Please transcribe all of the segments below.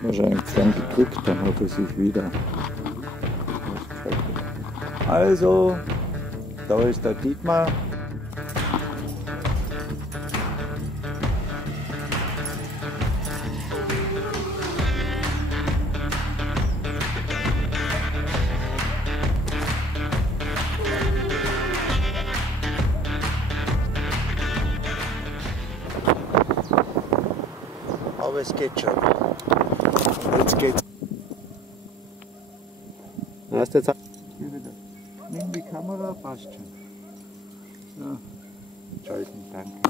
Wahrscheinlich zu lang gedrückt, dann hat er sich wieder. Also, da ist der Dietmar. Aber es geht schon. Jetzt geht's. Hast du jetzt Nimm die Kamera, passt schon. So, schalten, danke.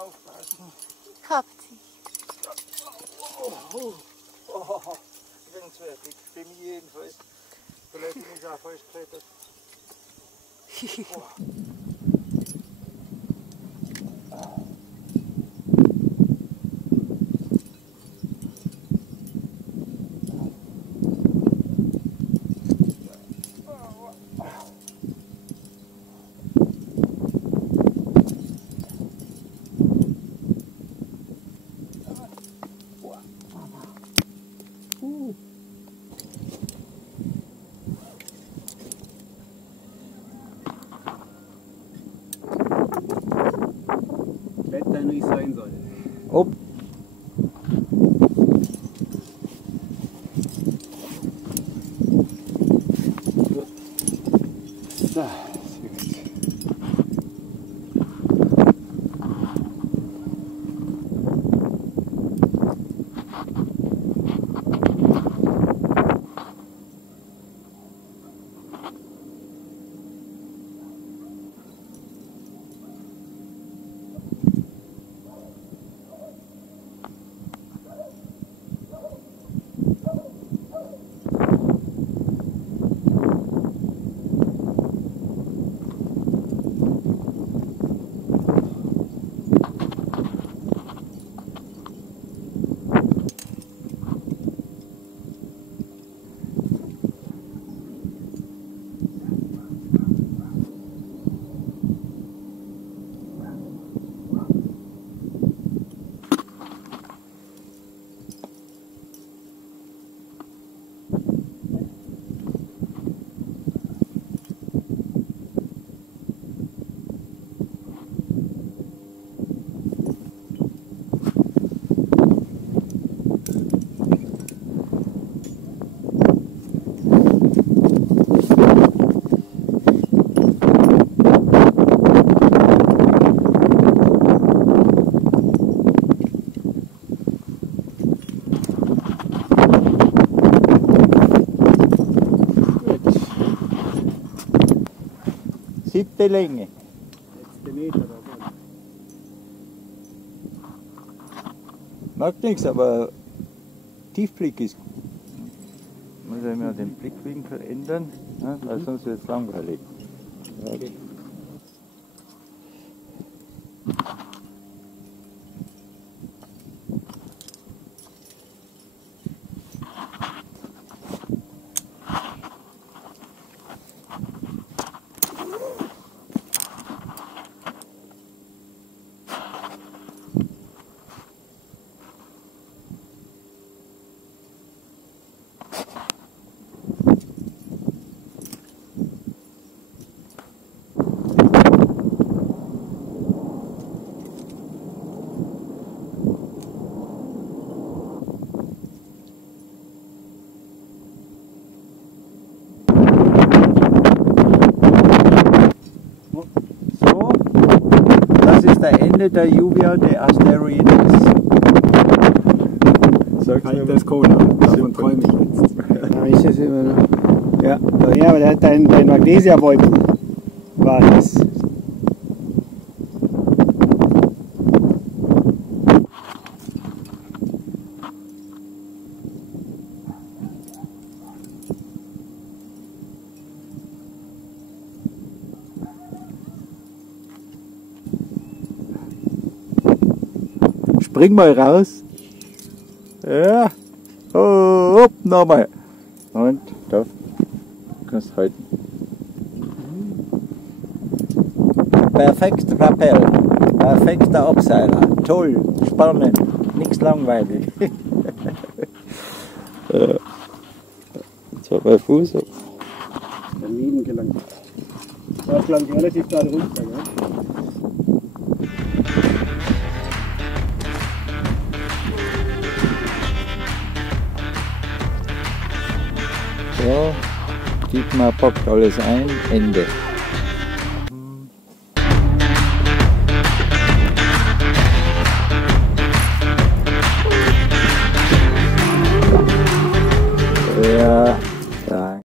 Aufpassen. Kappt sich. Grenzwertig, für mich jedenfalls. Vielleicht bin ich auch falsch geklettert. Wetter nicht sein soll. Ob. So, Siebte Länge. letzte Meter davon. Macht nichts, aber Tiefblick ist. Muss ich mal den Blickwinkel ändern, ne? Weil sonst wird es langweilig. Okay. der Ende der LLuvia de Asteroides. Sag's mir Kaltes Cola, davon Super. träume ich jetzt. Da ist es immer noch. Ja, aber der hat dein Magnesiabeutel. War das. Spring mal raus. Ja. Oh, hopp, nochmal. Und da kannst du halten. Perfekt Rappel. Perfekter Abseiler. Toll, spannend, nichts langweilig. Jetzt hat mein Fuß ab. Daneben gelangt. Das klang relativ gerade runter, gell? So, Dietmar packt alles ein, Ende.